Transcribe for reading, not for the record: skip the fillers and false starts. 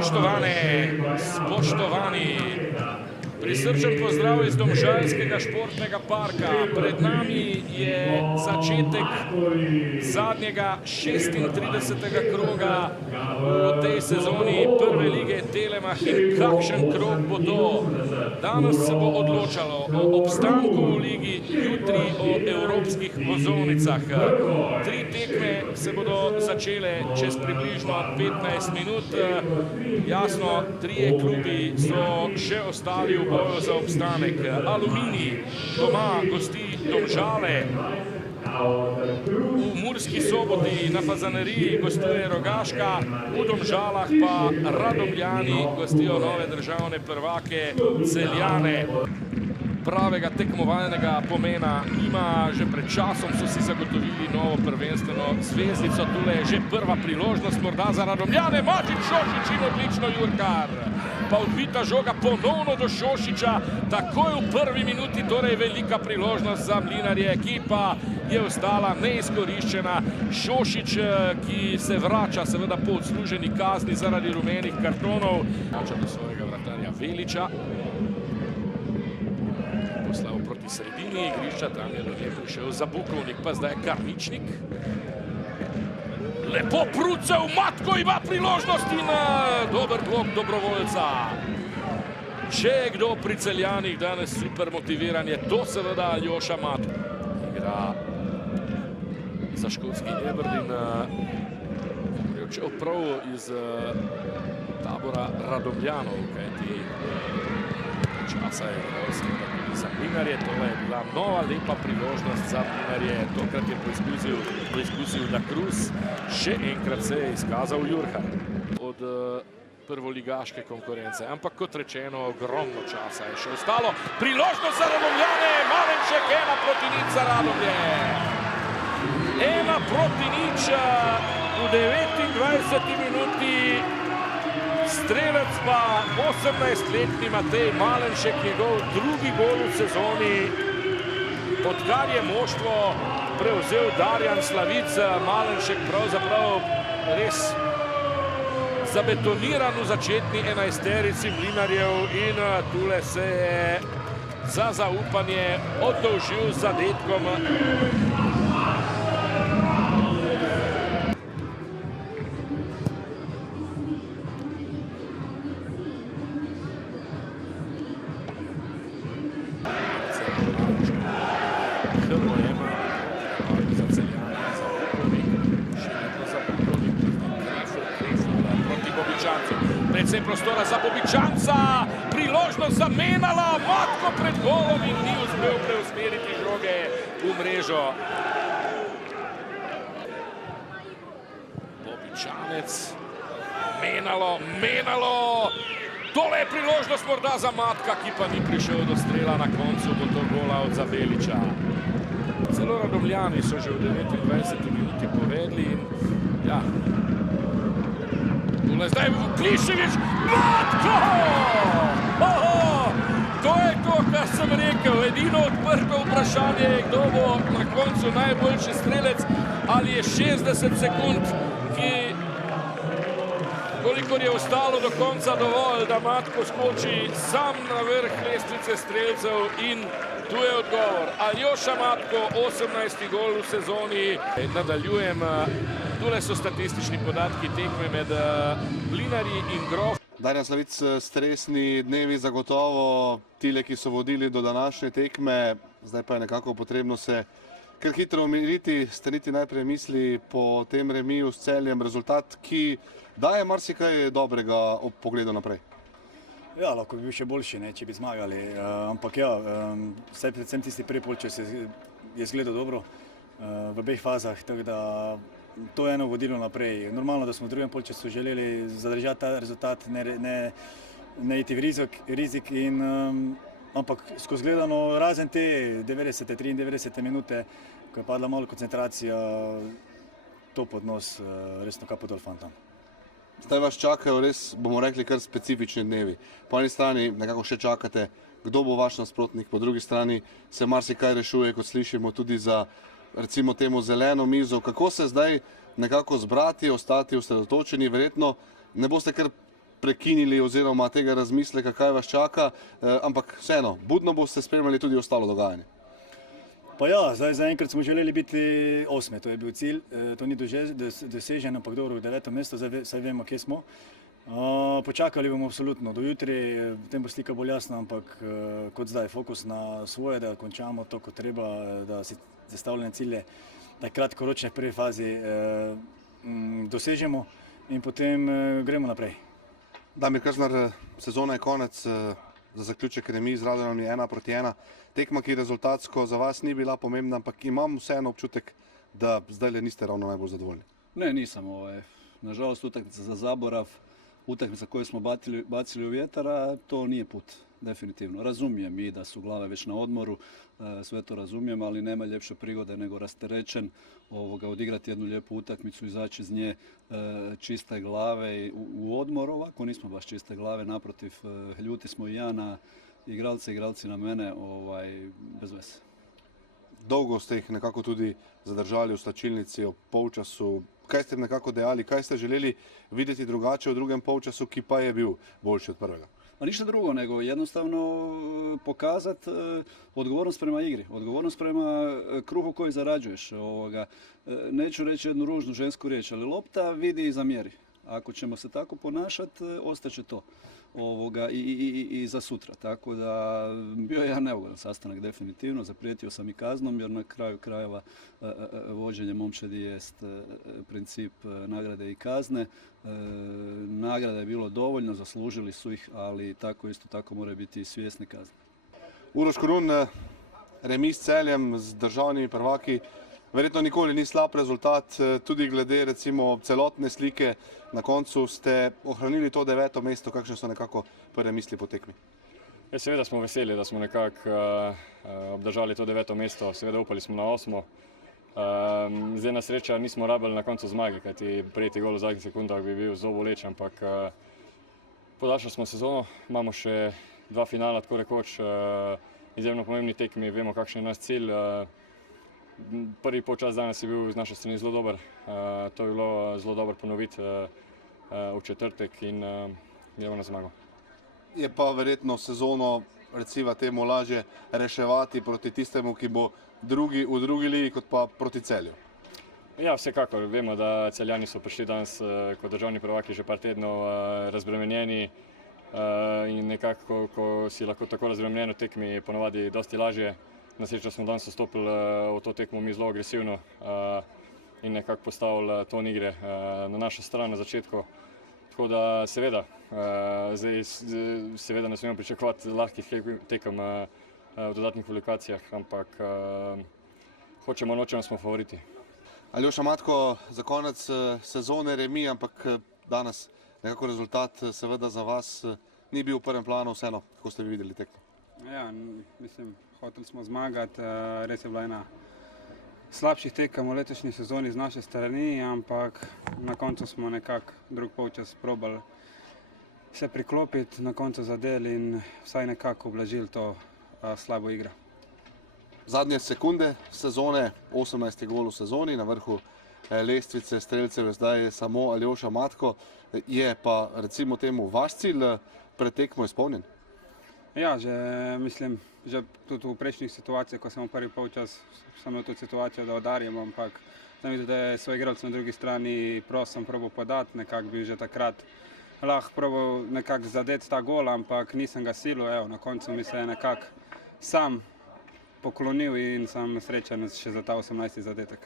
Spoštovani, prisrčen pozdrav iz Domžalskega športnega parka. Pred nami je začetek zadnjega 36. kroga v tej sezoni prve lige Telemach in kakšen krog bo to. Danes se bo odločalo o obstanku v ligi, jutri o evropskih vozovnicah. 3 tekme se bodo začele čez približno 15 minut. Jasno, 3 klubi so še ostali v boju za obstanek. Aluminij doma gosti Domžale, v Murski Soboti na Fazaneriji gostuje Rogaška, v Domžalah pa Radomljani gostijo nove državne prvake Celjane. Pravega tekmovalnega pomena ima, že pred časom so si zagotovili novo prvenstveno zvezdico. Tule je že prva priložnost morda za Radomljane. Matic Šošić in odlično Jurkar. Pa odbita žoga ponovno do Šošića, takoj v prvi minuti, torej velika priložnost za Mlinarje. Ekipa je ostala neizkoriščena. Šošić, ki se vrača seveda po odsluženi kazni zaradi rumenih kartonov. Vrača do svojega vratarja Veliča. Poslal proti sredini igrišča, tam je do nje prišel Zabukovnik, pa zdaj Karničnik. Lepo Prucev, Matko ima priložnost in dober blok dobrovoljca. Če je kdo pri Celjanih danes super motiviran, je to seveda Aljoša Matko. Igra za škotski Aberdeen. Je odšel prav iz tabora Radomljanov, kajti časa je bilo seveda tudi za Mlinarje. Tole je bila nova lepa priložnost za Mlinarje. Tokrat je poizkusil Da Cruz. Še enkrat se je izkazal Jurkar od prvoligaške konkurence. Ampak kot rečeno, ogromno časa je še ostalo. Priložnost za Radomljane, Malenšek 1-0 za Radomlje. 1-0 v 29. minuti. Strelec pa 18-letni Matej Malenšek, njegov drugi gol v sezoni. Odkar je moštvo prevzel Darjan Slavic, Malenšek pravzaprav res zabetoniran v začetni 11-terici Mlinarjev in tule se je za zaupanje oddolžil z zadetkom. Predvsem prostora za Bobičanca, priložnost za Menala, Matko pred golom in ni uspel preusmeriti žoge v mrežo. Bobičanec, Menalo, tole je priložnost morda za Matka, ki pa ni prišel do strela, na koncu bo to gola od Zaveliča. Celo Radomljani so že v 29. minuti povedli in ja, zdaj Klišević, Matko! To je to, kar sem rekel. Edino odprto vprašanje je, kdo bo na koncu najboljši strelec, ali je 60 sekund, kolikor je ostalo do konca dovolj, da Matko skoči sam na vrh lestvice strelcev in tu je odgovor. Aljoša Matko, 18. gol v sezoni. Nadaljujem. Tule so statistični podatki tekme med Mlinarji in Grof. Darjan Slavic, stresni dnevi zagotovo, tile, ki so vodili do današnje tekme, zdaj pa je nekako potrebno se kar hitro umiriti, steniti najprej misli po tem remiju s Celjem, rezultat, ki daje marsikaj dobrega ob pogledu naprej. Ja, lahko bi bil še boljši, če bi zmagali, ampak ja, vsaj predvsem tisti prvi polčas je izgledal dobro v obeh fazah, tako da to je eno vodilo naprej. Normalno, da smo v drugem polčasu želeli zadržati ta rezultat, ne iti v rizik, ampak skozi gledano razen te 93. minute, ko je padla malo koncentracija, to pod nos, resno kapo dol fantom. Zdaj vas čakajo res, bomo rekli, kar specifični dnevi. Po eni strani nekako še čakate, kdo bo vaš nasprotnik, po drugi strani se marsikaj rešuje, kot slišimo, tudi za recimo temu zeleno mizo. Kako se zdaj nekako zbrati, ostati osredotočeni? Verjetno ne boste kar prekinili oziroma tega razmisleka, kaj vas čaka, ampak vseeno, budno boste spremljali tudi ostalo dogajanje. Pa ja, zdaj zaenkrat smo želeli biti 8, to je bil cilj, to ni dosežen, ampak dobro, 9. mesto, zdaj vemo, kje smo. Počakali bomo absolutno do jutri, potem bo slika bolj jasna, ampak kot zdaj, fokus na svoje, da končamo to, kot treba, da si zastavljene cilje, da kratkoročne v prvi fazi dosežemo in potem gremo naprej. Damir Krznar, sezona je konec, za zaključek remi z Radomljami 1-1. Tekma, ki rezultatsko za vas ni bila pomembna, ampak imam vseeno občutek, da zdaj niste ravno najbolj zadovoljni. Ne, nisam. Nažalost, utakmica za zaborav, utakmica koju smo bacili u vjetar, a to nije put, definitivno. Razumijem i da su glave već na odmoru, sve to razumijem, ali nema ljepše prigode nego rasterećen odigrati jednu lijepu utakmicu, izaći iz nje čiste glave i u odmor. Ovako nismo baš čiste glave, naprotiv, ljuti smo i ja na igralci na mene, bez veze. Dolgo ste jih nekako tudi zadržali v slačilnici ob polčasu. Kaj ste nekako dejali, kaj ste želeli videti drugače v drugem polčasu, ki pa je bil boljši od prvega? A ništa drugo nego jednostavno pokazati odgovornost prema igri, odgovornost prema kruhu koji zarađuješ. Neću reći jednu ružnu žensku riječ, ali lopta vidi i zamjeri. Ako ćemo se tako ponašati, ostaće to i za sutra. Tako da bio je jedan neugodan sastanak definitivno, zaprijetio sam i kaznom jer na kraju krajeva vođenje momčadi jest princip nagrade i kazne. Nagrada je bilo dovoljno, zaslužili su ih, ali isto tako moraju biti svjesni kazne. Uroš Korun, remi s Celjem, z državnimi prvaki, verjetno nikoli ni slab rezultat, tudi glede recimo celotne slike. Na koncu ste ohranili to 9. mesto, kakšne so nekako prve misli po tekmi? Seveda smo veseli, da smo nekako obdržali to 9. mesto, seveda upali smo na 8. Zdaj na sreča nismo rabili na koncu zmage, kajti prijeti gol v zadnjih sekundah bi bil zelo boleč, ampak podaljšali smo sezono, imamo še 2 finala, tako rekoč, izjemno pomembni tekmi, vemo kakšen je naš cilj. Prvi polčas danes je bil z naše strani zelo dober, to je bilo zelo dobro ponoviti v četrtek in gremo na zmago. Je pa verjetno sezono, recimo temu, lažje reševati proti tistemu, ki bo drugi v drugi ligi, kot pa proti Celju. Ja, vsekakor. Vemo, da Celjani so prišli danes kot državni prvaki že par tednov razbremenjeni in nekako, ko si lahko tako razbremenjen v tekmi, je ponovadi dosti lažje. Na srečo smo danes vstopili v to tekmo mi zelo agresivno in nekako postavili ton igre na našo stran na začetku. Tako da seveda ne smemo pričakovati lahkih tekem v dodatnih kvalifikacijah, ampak hočemo, nočemo, smo favoriti. Aljoša Matko, za konec sezone remi, ampak danes nekako rezultat seveda za vas ni bil v prvem planu, vseeno, kako ste vi videli tekmo? Ja, mislim, hoteli smo zmagati, res je bila ena slabših tekem v letošnji sezoni z naše strani, ampak na koncu smo nekako drug polčas probali se priklopiti, na koncu zadeli in vsaj nekako ublažili to slabo igro. Zadnje sekunde sezone, 18. gol v sezoni, na vrhu lestvice strelcev zdaj je samo Aljoša Matko. Je pa recimo temu vaš cilj pred tekmo izpolnjen? Ja, mislim, že tudi v prejšnjih situacijah, ko sem v prvi polčas sem imel to situacijo, da udarim, ampak sem videl, da je svoj igralec na drugi strani prosim probal podati, nekako bi že takrat lahko probal nekako zadeti ta gol, ampak nisem ga silil, na koncu mi se je nekako sam poklonil in sem srečen še za ta 18. zadetek.